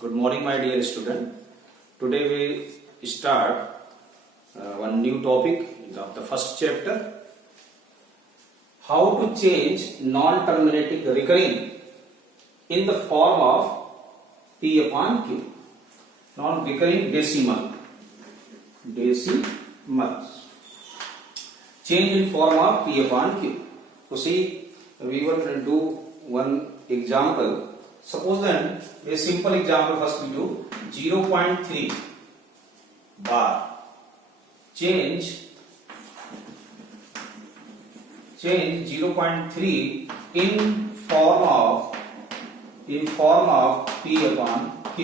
Good morning, my dear student. Today we start one new topic of the first chapter. How to change non-terminating recurring in the form of P upon Q. Non-recurring decimal. Change in form of P upon Q. So see, we will do one example. Suppose then a simple example first we do 0.3 bar. Change 0.3 in form of P upon Q.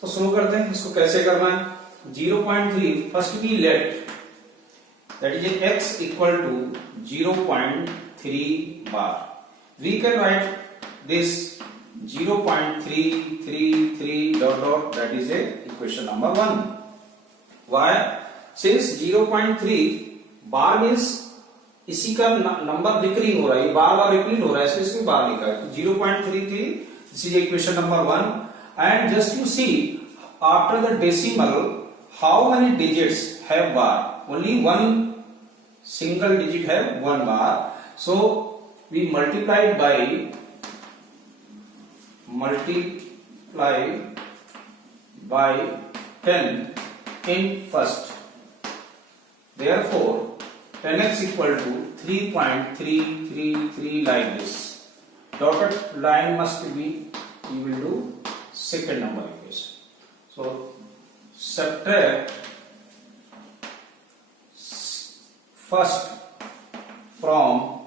तो शुरू करते हैं इसको कैसे करना है. 0.3 first we let that is x equal to 0.3 bar. We can write this 0.333 dot dot, that is a equation number 1. Why? Since 0.3 bar means इसी का नंबर रिकरिंग हो रहा है, बार बार रिपीट हो रहा है, इसलिए इसमें बार लिखा है. 0.33 this is equation number 1. And just you see after the decimal how many digits have bar. Only one single digit have one bar. So we multiply by 10 in first. Therefore 10x equal to 3.333 like this. Dotted line must be, you will do second number equation. So subtract first from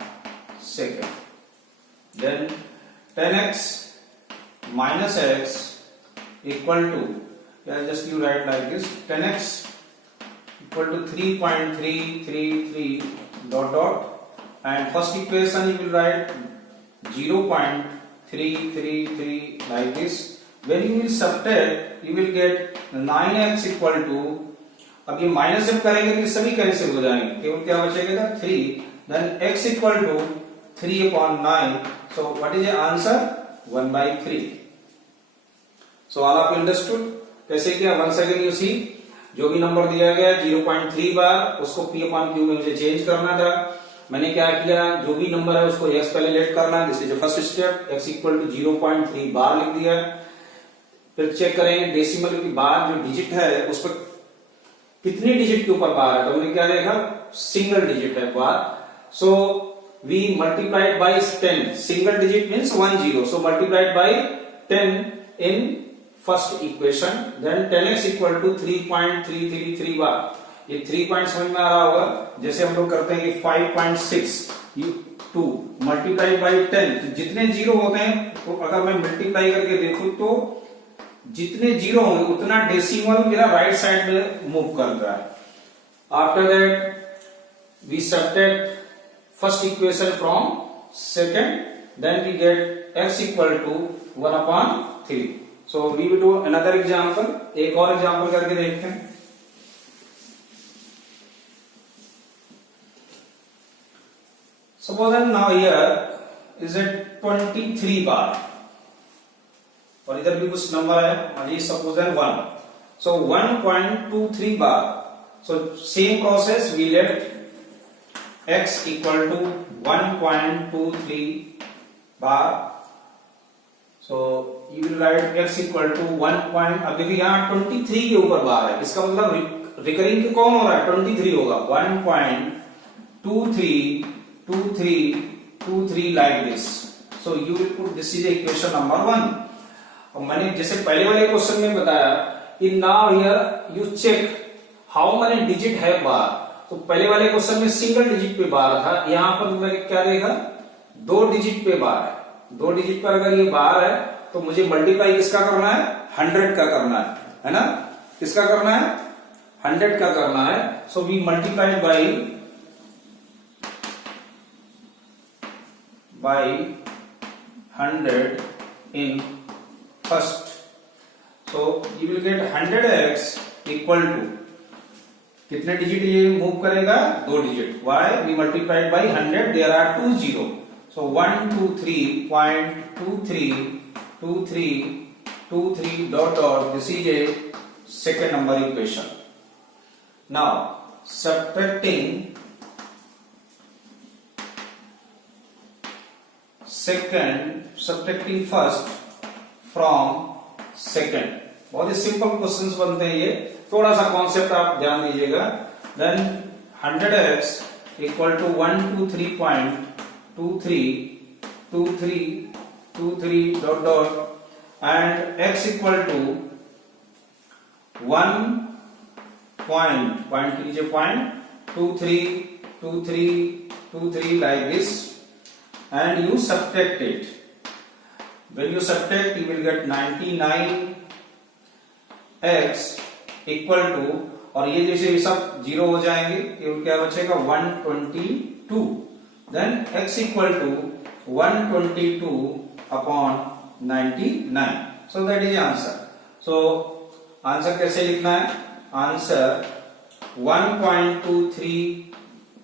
second. Then 10x minus x equal to, just you write like this, 10x equal to 3.333 dot dot, and first equation you will write 0.333 like this. When you will subtract you will get 9x equal to, अब ये minus जब करेंगे तो सभी cancel हो जाएंगे, केवल क्या बचेगा 3. Then x equal to 3 upon 9. So what is the answer? 1/3. So all of you understood कैसे किया. once again you see, जो भी नंबर दिया गया 0.3 बार उसको P upon Q में मुझे चेंज करना था. मैंने क्या किया, जो भी नंबर है उसको x पहले लेट करना है. This is first step. x equal to 0.3 bar लिख दिया. फिर चेक करेंगे डेसिमल की बार जो डिजिट है उस पर कितनी डिजिट के ऊपर बार है. तो हमने क्या देखा, सिंगल डिजिट है बार. So we multiplied by 10. Single digit means 10. So multiplied by 10 in first equation. Then 10x equal to 3.333 बार. ये 3 पॉइंट समझ में आ रहा होगा. जैसे हम लोग करते हैं कि 5.6 मल्टीप्लाई बाई 10. जितने जीरो होते हैं तो अगर मैं मल्टीप्लाई करके देखूं तो जितने जीरो होंगे उतना डेसिमल मेरा राइट साइड में मूव करता है. After that we subtract first equation from second. Then we get x equal to 1/3. So we will do another example. एक और एग्जांपल करके देखते हैं. Suppose now here is a 23 bar और इधर भी कुछ नंबर है. मान suppose 1. So 1.23 bar. So same process we let x equal to 1.23 bar. So you will write x equal to 1. अब देखिए यहाँ 23 के ऊपर बार है, इसका मतलब रिकरिंग के कौन हो रहा है, 23 होगा. 1.2323 like this. So you will put, this is equation number 1. और मैंने जैसे पहले वाले क्वेश्चन में बताया कि now here you check how many digit है बार. तो पहले वाले क्वेश्चन में सिंगल डिजिट पे बार था, यहाँ पर मैंने क्या देखा, 2 डिजिट पे बार है. 2 डिजिट पर अगर ये बार है तो मुझे मल्टीप्लाई किसका करना है, 100 का करना है ना. किसका करना है, 100 का करना है. So we multiply by 100 in first. So you will get 100x equal to, कितने डिजिट ये मूव करेगा, 2 digit. Why? We multiplied by 100. There are 2 0. So 123.23 2 3 2 3 dot dot. This is a second number equation. Now subtracting first from second. बहुत ही simple questions बनते हैं ये, थोड़ा सा concept आप ध्यान दीजिएगा. Then 100x equal to 123.2323 dot dot and x equal to 1.2323 like this, and you subtract it. When you subtract, you will get 99x equal to, और ये जैसे ये सब जीरो हो जाएंगे, ये क्या बचेगा 122. Then x equal to 122 upon 99. So that is answer. So answer कैसे लिखना है? Answer 1.23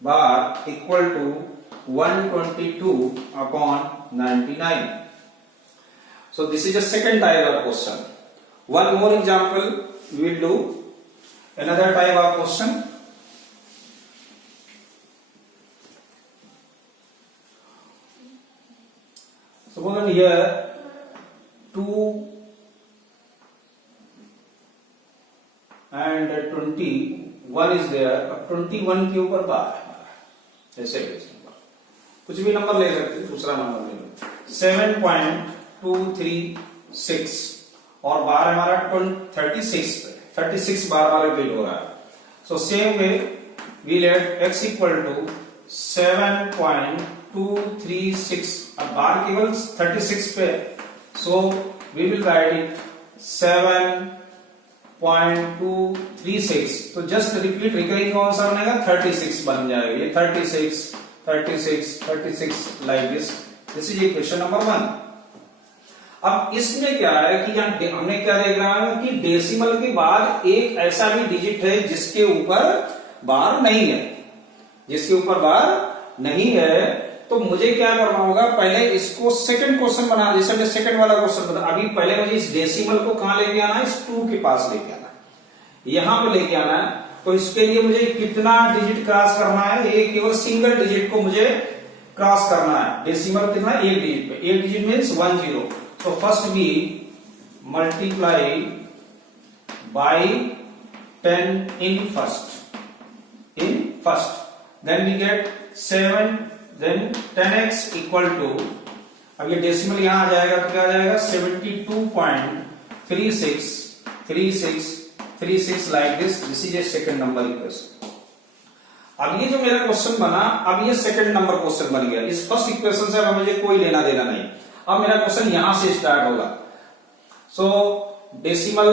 bar equal to 122 upon 99. So this is a second type of question. One more example we will do. Another type of question. Suppose here 2 and 21 is there. अब 21 के ऊपर बार है, ऐसे कुछ भी नंबर ले सकते, दूसरा नंबर ले लो 7.236 और बार हमारा 36 बार वाला रिपीट हो रहा है. So same way we let x equal to 7.236. अब बार केवल 36 पे, so we will write it 7.236. तो जस्ट रिपीट रिकरिंग कौन सा बनेगा? 36 बन जाएगा. ये 36 like this. This is equation number 1. अब इसमें क्या है कि हमने क्या देख रहा है कि डेसिमल के बाद एक ऐसा भी डिजिट है जिसके ऊपर बार नहीं है, तो मुझे क्या करना होगा? पहले इसको सेकंड क्वेश्चन बना, जैसे सेकंड वाला क्वेश्चन बना. अभी पहले मुझे इस डेसिमल को कहां लेके आना है? इस 2 के पास लेके आना है, यहां पे लेके आना है. तो इसके लिए मुझे कितना डिजिट क्रॉस करना है? ये केवल सिंगल डिजिट को मुझे क्रॉस करना है. डेसिमल कितना? एक डिजिट पे. एक डिजिट मीन्स 10. तो first we multiply by 10 in first, then we get 7, then 10x equal to, अब ये डेसिमल यहां आ जाएगा तो क्या आ जाएगा? 72.36 like this. This is a second number equation. अब ये जो मेरा क्वेश्चन बना, अब ये सेकंड नंबर क्वेश्चन बन गया. इस फर्स्ट इक्वेशन से अब मुझे कोई लेना देना नहीं. अब मेरा क्वेश्चन यहां से स्टार्ट होगा. सो डेसिमल,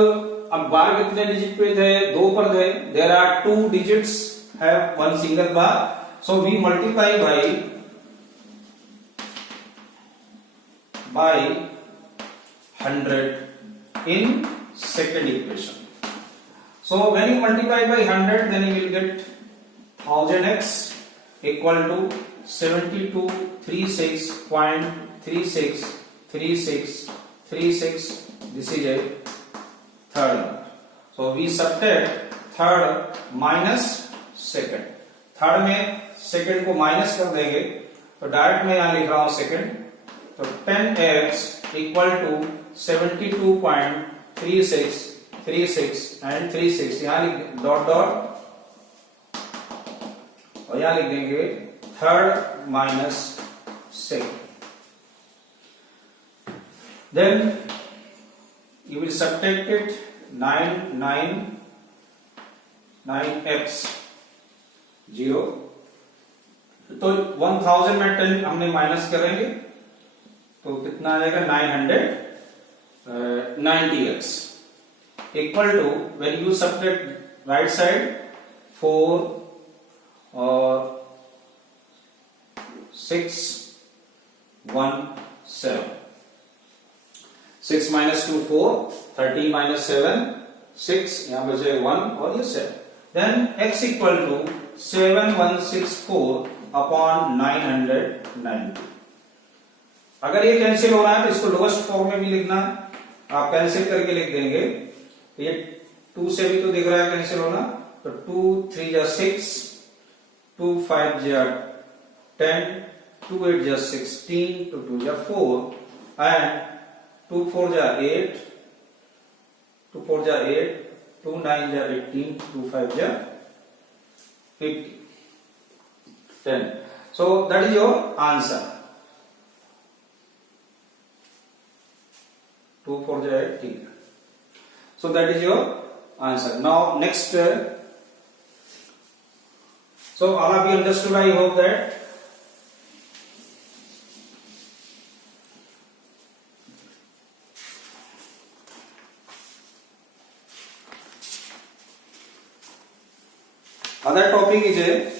अब बार कितने डिजिट पे थे? 2 पर थे. There are 2 digits have one single bar. So we multiply by 100 in second equation. So when you multiply by 100, then you will get 1000x equal to 7236.363636. This is a third number. So we subtract third minus second. Third में second को minus कर देंगे, तो direct में यहां लिख रहा हूं सेकंड. तो 10x इक्वल टू 72.3636 एंड 36 यहां लिख डॉट डॉट, और यहां लिख देंगे third minus second. Then you will subtract it 9x 0. तो 1000 में 10 हमने माइनस करेंगे तो कितना आ जाएगा? 990x equal to, when you subtract right side 4 और 6 1 7. 6 minus 2 4, 13 minus 7 6, यहां पर से 1 और ये 7. Then x equal to 7164 upon 990. अगर ये कैंसिल हो रहा है तो इसको लोएस्ट फॉर्म में भी लिखना है, आप कैंसिल करके लिख देंगे। तो ये 2 से भी तो दिख रहा है कैंसिल होना, तो 2 3 जा 6, 2 5 जा 10, 2 8 जा 16, 2 2 जा 4 एंड 2 4 जा 8, 2 4 जा 8, 2 9 जा 18, 2 5 जा 50, 10. So that is your answer. 2 4 जा 8, ठीक है। So that is your answer. Now next, so all of you understood, I hope that. Other topic is a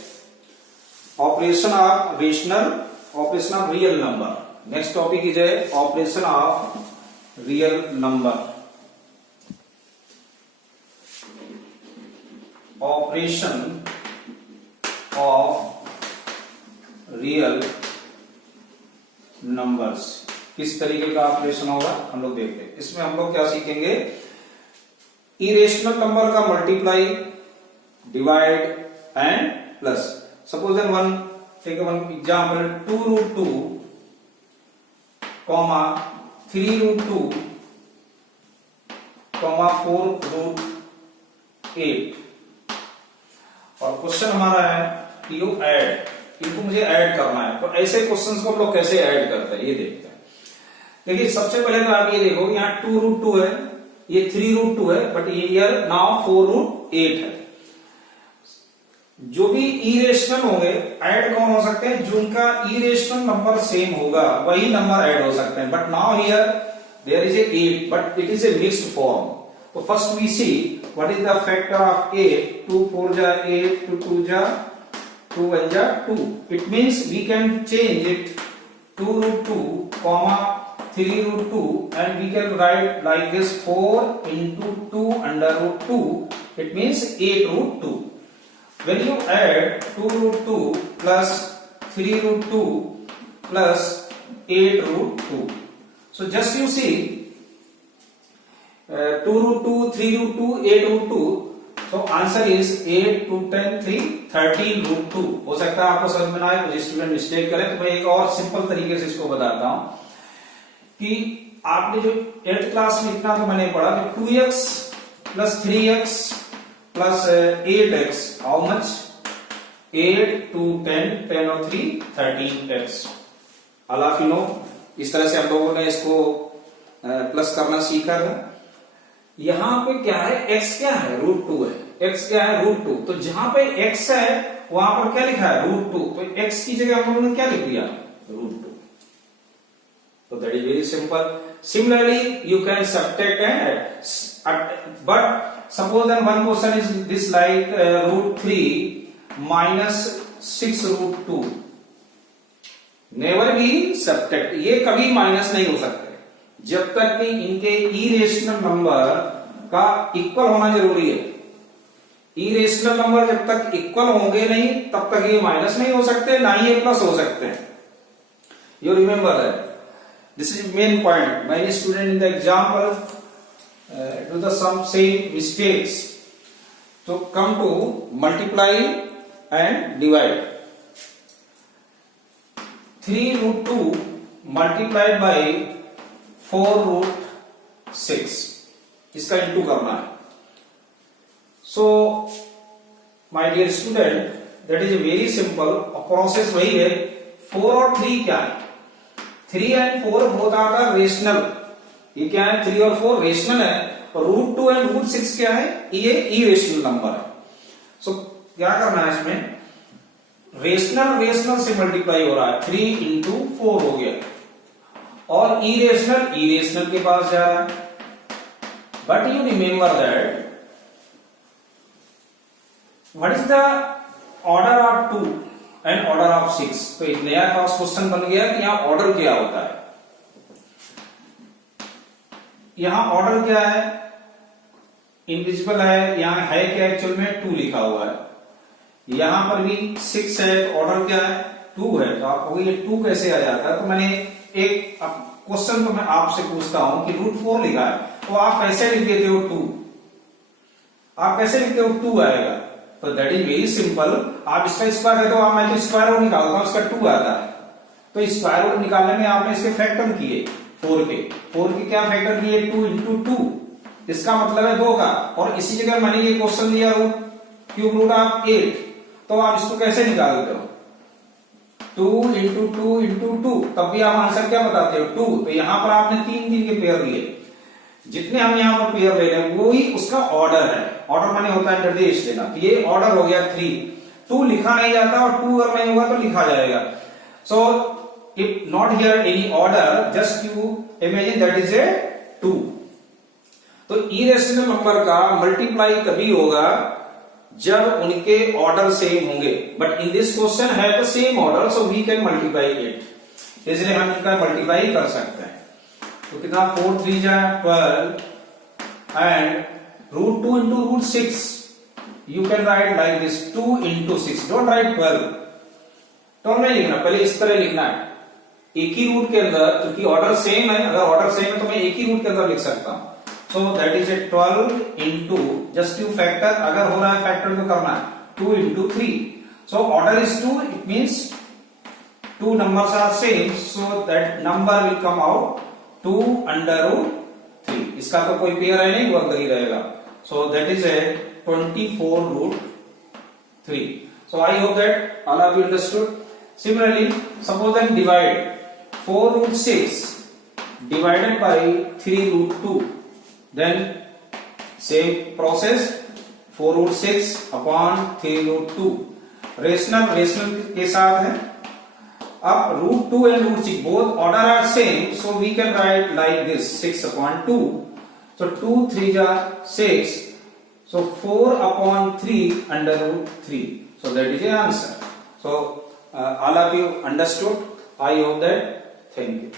operation of rational, operation of real number. Next topic is a operation of real number. Operation of real numbers. किस तरीके का operation होगा हम लोग देखते हैं। इसमें हम लोग क्या सीखेंगे, इरेशनल नंबर का multiply, divide and plus. Suppose then one take one example, 2√2, 3√2, 4√8 और क्वेश्चन हमारा है कि यू ऐड, इनको मुझे ऐड करना है। तो ऐसे क्वेश्चंस को हम लोग कैसे ऐड करते हैं ये देखते हैं। देखिए सबसे पहले तो आप ये देखो, यहाँ 2√2 है, ये 3√2 है, बट ये ईयर नाउ 4√8 है। जो भी इरेशनल होंगे ऐड कौन हो सकते हैं, जिनका इरेशनल नंबर सेम होगा वही नंबर ऐड हो सकते हैं। But now here there is a 8, but it is a mixed form. तो first we see what is the factor of 8, 2 4 जा 8, 2 2 जा 2 1 जा 2। It means we can change it 2√2, 3√2 and we can write like this 4 into 2 under root 2, it means 8√2. When you add 2√2 plus 3√2 plus 8√2, so just you see 2√2, 3√2, 8√2, so answer is 8 2 10 3 13√2। हो सकता है आपको समझ में ना आए, कुछ स्टूडेंट मिस्टेक करें, तो मैं एक और सिंपल तरीके से इसको बताता हूं कि आपने जो 8th क्लास में इतना तो मैंने पढ़ा कि 2x plus 3x plus 8x, how much? 8 2 10 10 और 3 13x। All of you know, इस तरह से हम लोगों ने इसको प्लस करना सीखा था। यहां पे क्या है, x क्या है, √2 है, x क्या है, √2। तो जहां पे x है वहां पर क्या लिखा है, √2। तो x की जगह हम लोगों ने क्या लिख दिया, √2। So that is very simple. Similarly, you can subtract and but suppose that one question is this like √3 minus 6√2. Never be subtract. ये कभी माइनस नहीं हो सकते जब तक कि इनके इरेशनल नंबर का इक्वल होना जरूरी है। इरेशनल नंबर जब तक इक्वल होंगे नहीं तब तक ये माइनस नहीं हो सकते, ना ही ये प्लस हो सकते हैं। You remember that. This is main point. Many students in the example do the some same mistakes. So come to multiply and divide. 3√2 multiplied by 4√6. इसका इंटू करना है। So my dear student, that is a very simple process। वही है, 4 और 3 क्या है, 3 and 4 both are the rational. ये क्या है, 3 और 4 रेशनल है, और √2 and √6 क्या है, ये इरेशनल नंबर है। सो क्या करना है इसमें, रेशनल से मल्टीप्लाई हो रहा है, 3 into 4 हो गया, और इरेशनल के पास जा रहा है। But you remember that what is the order of 2 and order of 6। तो एक नया क्रॉस क्वेश्चन बन गया कि यहां ऑर्डर क्या होता है। यहां ऑर्डर क्या है, इनविजिबल है, यहां है क्या, एक्चुअल में 2 लिखा हुआ है। यहां पर भी 6 है, तो ऑर्डर क्या है, 2 है। तो आप कहोगे ये 2 कैसे आ जाता है, तो मैंने एक क्वेश्चन तो मैं आपसे पूछता हूं कि √4 लिखा है, तो आप कैसे लिख देते हो 2? आप कैसे लिखते हो 2 आएगा? तो दैट इज वेरी सिंपल। आप इसका स्क्वायर है तो आप, मैं तो स्क्वायर रूट निकालता हूं, इसका 2 आता है, तो स्क्वायर रूट निकालने में आपने इसके फैक्टर किए 4 के क्या फैक्टर किए? 2 इंटू 2, इसका मतलब है 2 का। और इसी जगह मैंने ये क्वेश्चन दिया क्यूब रूट ऑफ 8, तो आप इसको कैसे निकालते हो? 2 इंटू 2 इंटू 2, तब भी आप आंसर क्या बताते हो? 2। तो यहां पर आपने 3 के पेयर लिए, जितने हम यहां पर पेयर ले रहे हैं वो ही उसका ऑर्डर है। ऑर्डर माने होता है निर्देश देना, तो ये ऑर्डर हो गया 3। 2 लिखा नहीं जाता, और 2 अगर नहीं हुआ तो लिखा जाएगा। So if not here any order, just you imagine that is a 2। तो इरेशनल नंबर का मल्टीप्लाई तभी होगा जब उनके ऑर्डर सेम होंगे, बट इन दिस क्वेश्चन है the same order, so we can multiply it, इसलिए हम इनका मल्टीप्लाई कर सकते हैं। तो कितना? 4 3 जा 12 and √2 into √6, you can write like this 2 into 6, don't write 12 नहीं लिखना, पहले इस तरह लिखना है एक ही रूट के अंदर, क्योंकि ऑर्डर सेम है। अगर ऑर्डर सेम है तो मैं एक ही रूट के अंदर लिख सकता हूं। सो that is a 12 into, just you factor, अगर हो रहा है फैक्टर तो करना है 2 into 3। So order is 2, it means 2 numbers are same, so that number will come out 2 under root 3. इसका तो कोई पेयर है नहीं, वो अंदर ही रहेगा। So that is a 24 √3. So I hope that all of you understood. Similarly, suppose then divide 4 √6 divided by 3 √2. Then same process, 4 √6 upon 3 √2. Rational के साथ है। अब √2 and √6 both order are same, so we can write like this 6 upon 2. So 2 3 are 6. So 4 upon 3 under √3. So that is the answer. So all of you understood? I hope that. Thank you.